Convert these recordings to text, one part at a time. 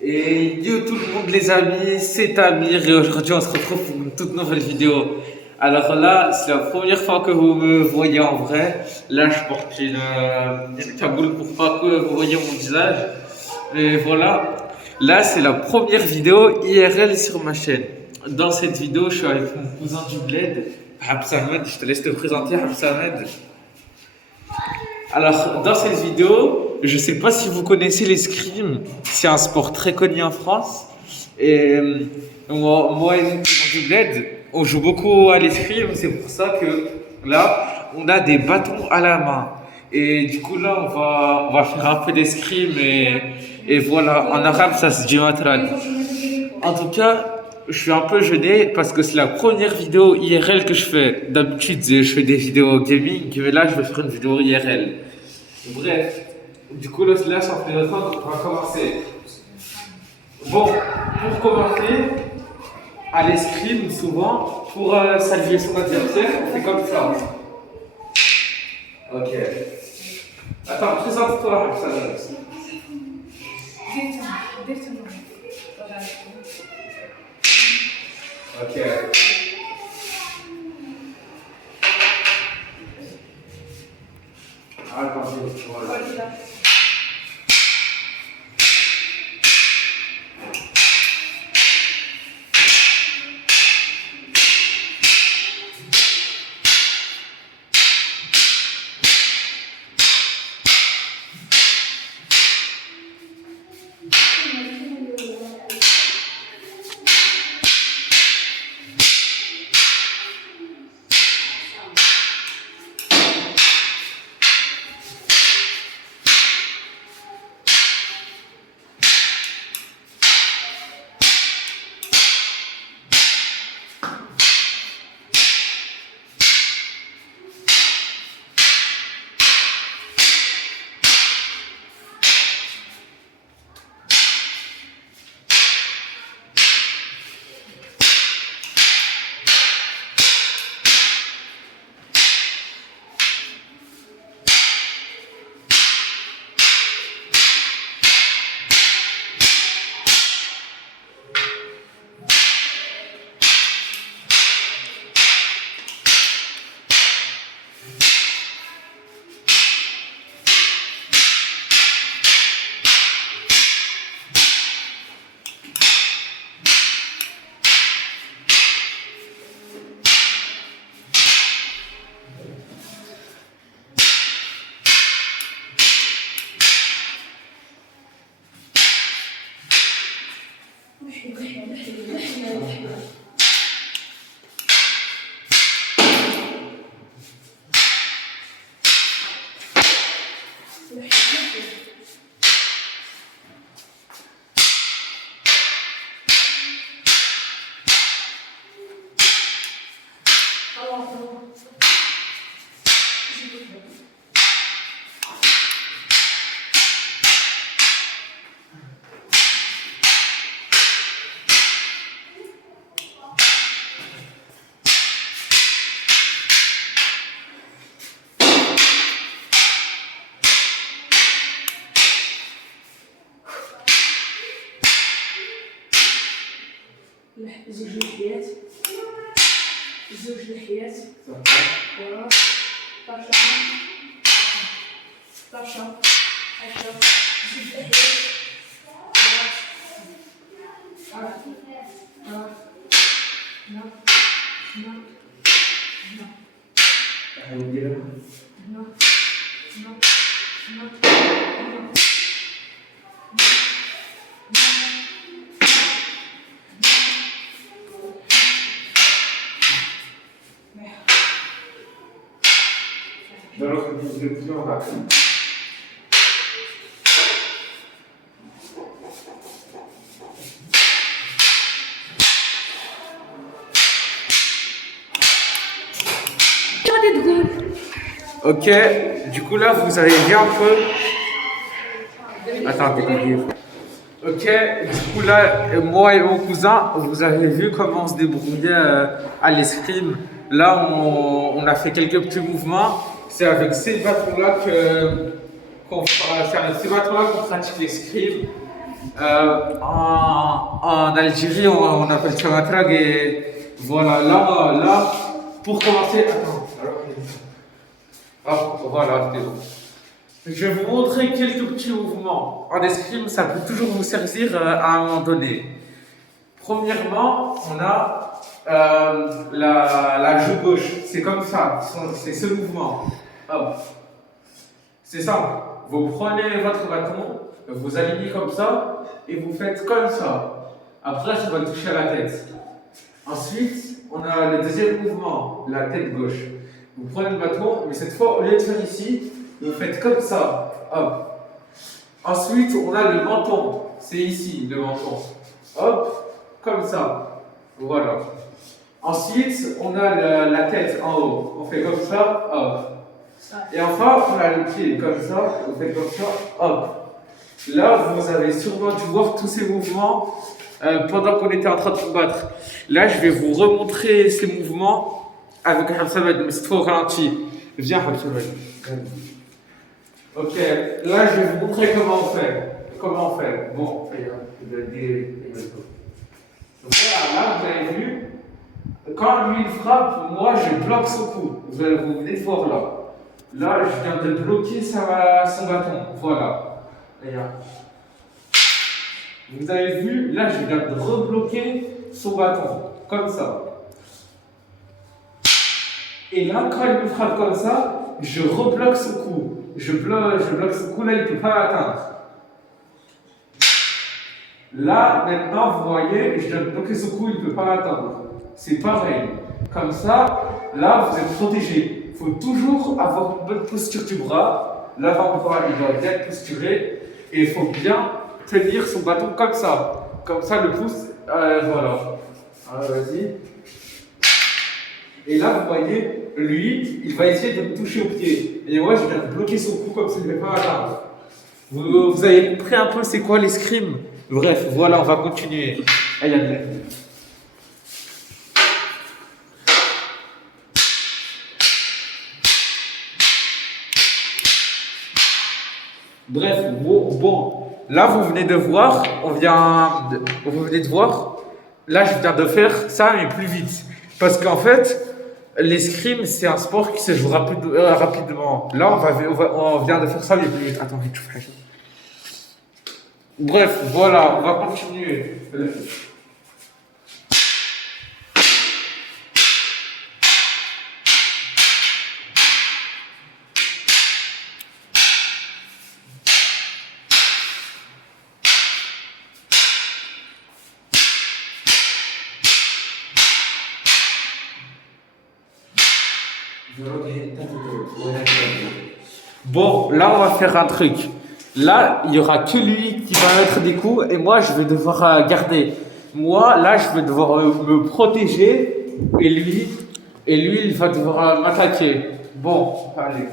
Et yo tout le monde les amis, c'est Amir et aujourd'hui on se retrouve pour une toute nouvelle vidéo. Alors là, c'est la première fois que vous me voyez en vrai. Là, je porte une cagoule pour pas que vous voyez mon visage. Et voilà, là c'est la première vidéo IRL sur ma chaîne. Dans cette vidéo, je suis avec mon cousin du bled, Habsamed. Je te laisse te présenter, Habsamed. Alors, dans cette vidéo, je ne sais pas si vous connaissez l'escrime. C'est un sport très connu en France. Et moi et mon cousin du bled, on joue beaucoup à l'escrime. C'est pour ça que là, on a des bâtons à la main. Et du coup, là, on va faire un peu d'escrime. Et voilà, en arabe, ça se dit matran. En tout cas, je suis un peu gêné parce que c'est la première vidéo IRL que je fais. D'habitude, je fais des vidéos gaming, mais là, je vais faire une vidéo IRL. Bref, du coup, là, sans plus attendre, on va commencer. Bon, pour commencer, à l'escrime, souvent, pour saluer son adversaire, on fait comme ça. Ok. Attends, présente-toi, ça. Ok. Attendez, voilà. زوج لحيات زوج لحيات طرشة طرشة حشة زوج لحيات De l'autre position, là. Ok, du coup là vous avez vu un peu. Attendez, ok, du coup là, moi et mon cousin, vous avez vu comment on se débrouillait à l'escrime. Là, on a fait quelques petits mouvements. C'est avec ces bâtons-là qu'on pratique l'escrime. En Algérie, on appelle ça matrag et voilà, là, pour commencer, attends, voilà, c'est bon. Je vais vous montrer quelques petits mouvements. En escrime, ça peut toujours vous servir à un moment donné. Premièrement, on a la joue gauche, c'est comme ça, c'est ce mouvement. Hop. C'est simple, vous prenez votre bâton, vous alignez comme ça et vous faites comme ça. Après, ça va toucher à la tête. Ensuite, on a le deuxième mouvement, la tête gauche. Vous prenez le bâton, mais cette fois, au lieu de faire ici, vous faites comme ça. Hop. Ensuite, on a le menton, c'est ici le menton. Hop, comme ça. Voilà. Ensuite, on a la tête en haut. On fait comme ça, hop. Et enfin, on a le pied comme ça, on fait comme ça, hop. Là, vous avez sûrement dû voir tous ces mouvements pendant qu'on était en train de combattre. Là, je vais vous remontrer ces mouvements avec Hamsamad, mais c'est trop ralenti. Viens, Hamsamad. Ok, là, je vais vous montrer comment on fait. Comment on fait. Bon, voilà, là, vous avez vu, quand lui il frappe, moi, je bloque son coup. Vous venez de voir là. Là, je viens de bloquer son bâton. Voilà. Regarde. Vous avez vu, là, je viens de rebloquer son bâton. Comme ça. Et là, quand il me frappe comme ça, je rebloque son coup. Je bloque son coup, là, il ne peut pas l'atteindre. Là, maintenant, vous voyez, je viens de bloquer son coup, il ne peut pas l'atteindre. C'est pareil. Comme ça, là, vous êtes protégé. Il faut toujours avoir une bonne posture du bras. L'avant-bras, il doit bien être posturé. Et il faut bien tenir son bâton comme ça. Comme ça, le pouce, voilà. Alors, vas-y. Et là, vous voyez, lui, il va essayer de me toucher au pied. Et moi, je viens de bloquer son cou comme s'il ne devait pas atteindre. Vous avez compris un peu c'est quoi l'escrime? Bref, voilà, on va continuer. Allez. Bref, bon, là vous venez de voir, vous venez de voir, là je viens de faire ça mais plus vite. Parce qu'en fait, l'escrime c'est un sport qui se joue rapidement. Là on vient de faire ça mais plus vite. Attends, vite, je fais. Bref, voilà, on va continuer. Bon, là on va faire un truc. Là, il y aura que lui qui va mettre des coups et moi je vais devoir garder. Moi, là, je vais devoir me protéger et lui, il va devoir m'attaquer. Bon, allez.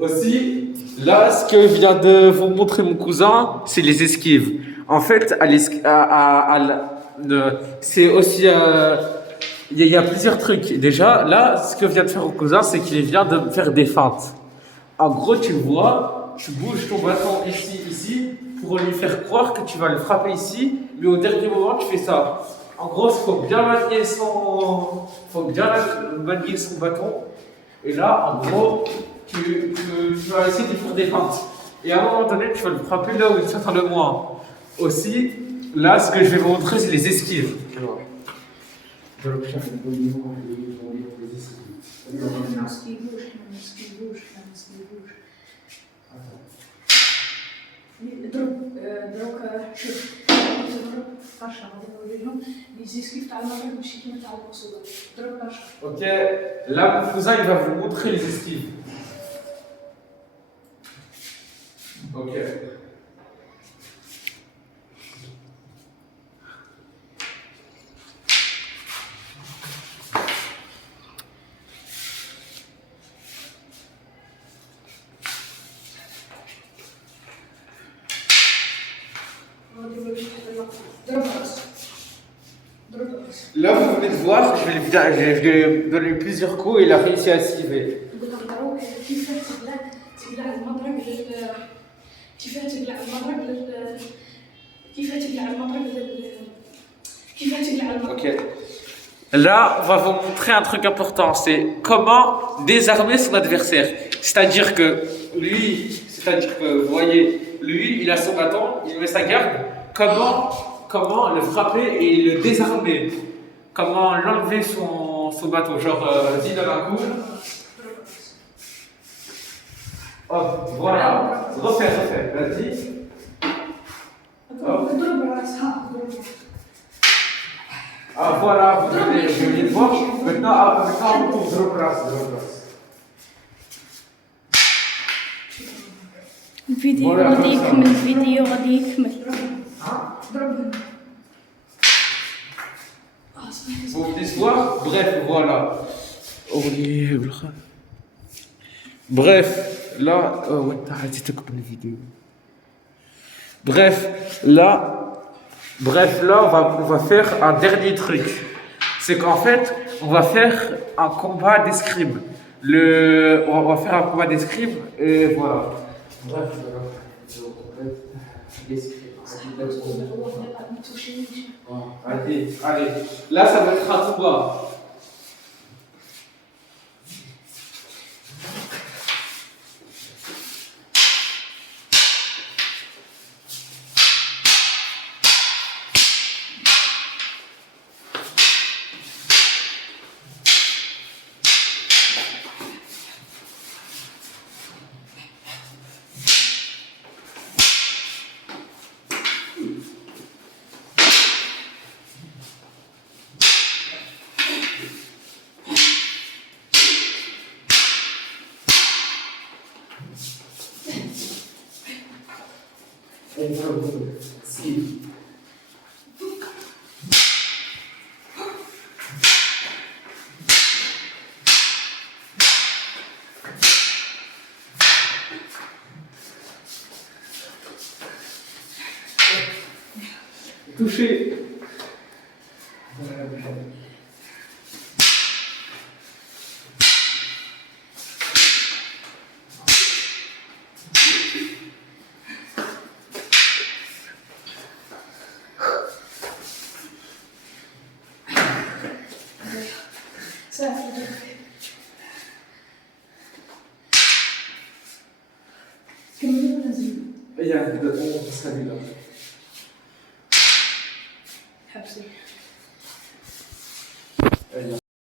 Aussi, là, ce que vient de vous montrer mon cousin, c'est les esquives. En fait, c'est aussi, il y a plusieurs trucs. Déjà, là, ce que vient de faire mon cousin, c'est qu'il vient de me faire des feintes. En gros, tu vois, tu bouges ton bâton ici, pour lui faire croire que tu vas le frapper ici, mais au dernier moment, tu fais ça. En gros, il faut bien manier son bâton. Et là, en gros, tu vas essayer de faire des feintes. Et à un moment donné, tu vas le frapper là où il s'attend le moins. Aussi, là, ce que je vais vous montrer, c'est les esquives. دروك شوف 16 غادي نوري لهم لي زيسكيف تاع المغرب ماشي كيما تاع البرتغال. ضرب 11. Ok, là mon cousin il va vous montrer les esquives. Ok. غادي نوري لهم ضرب راسك. ضرب راسك. Là vous venez de voir, je lui ai donné plusieurs coups et il a réussi à esquiver. نقول لك ضرب كيفاه تقلع المضرب لل كيفاه تقلع المضرب لل كيفاه تقلع المضرب لل كيفاه تقلع المضرب. Ok. Là, on va vous montrer un truc important, c'est comment désarmer son adversaire. C'est-à-dire que vous voyez, lui, il a son bâton, il met sa garde. Comment le frapper et le désarmer? Comment l'enlever son bâton? Genre, vas-y, donne un coup. Hop, voilà. Refais, vas-y. ضرب راسها. ضرب Ah voilà, je viens de voir. Maintenant, on tourne drop ras. الفيديو ولا غادي خمسة. يكمل الفيديو غادي يكمل. ضرب. Vous venez de voir? Bref, voilà. Bref, là, ouais, t'as arrêté de couper la vidéo. Bref, là, on va faire un dernier truc. C'est qu'en fait, on va faire un combat d'escrime. On va faire un combat d'escrime et voilà. Bref, je vais faire une vidéo complète d'escrime. Allez. Là, ça va être un combat. Touché. كملي ولا نزيدو؟ Il y a un peu de temps pour ça, là. حبسي.